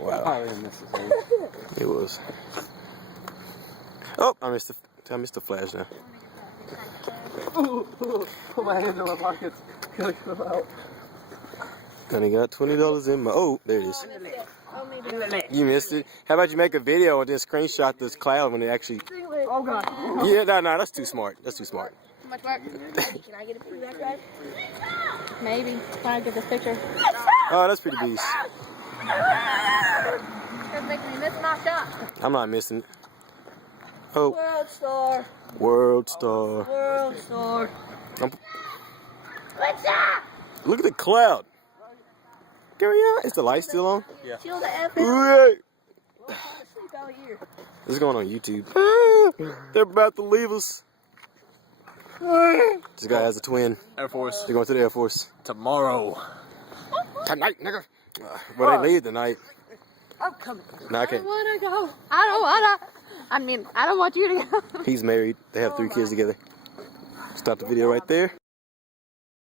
Wow. Probably missed it. It was. Oh, I missed the flash now. Put my hands in my pockets. Gonna come out. Honey got $20 in my. Oh, there it is. You missed it. How about you make a video and then screenshot this cloud when it actually. Oh god. Yeah, no, that's too smart. That's too smart. Too much work. Can I get a picture of that? Maybe. Can I get this picture? Oh, that's pretty beast. You're making me miss my shot. I'm not missing it. Oh. World Star. World Star. World Star. What's up? Look at the cloud. Carry on. Is the light still on? Yeah. Chill the F Ooh, out. yeah. We'll fall asleep out here. This is going on YouTube. They're about to leave us. This guy has a twin. Air Force. They're going to the Air Force. Tomorrow. Tonight, nigga. Well, they leave tonight. I'm coming. No, I I can't. don't wanna go. I don't wanna. I mean, I don't want you to go. He's married. They have 3 kids together. Stop the video right there.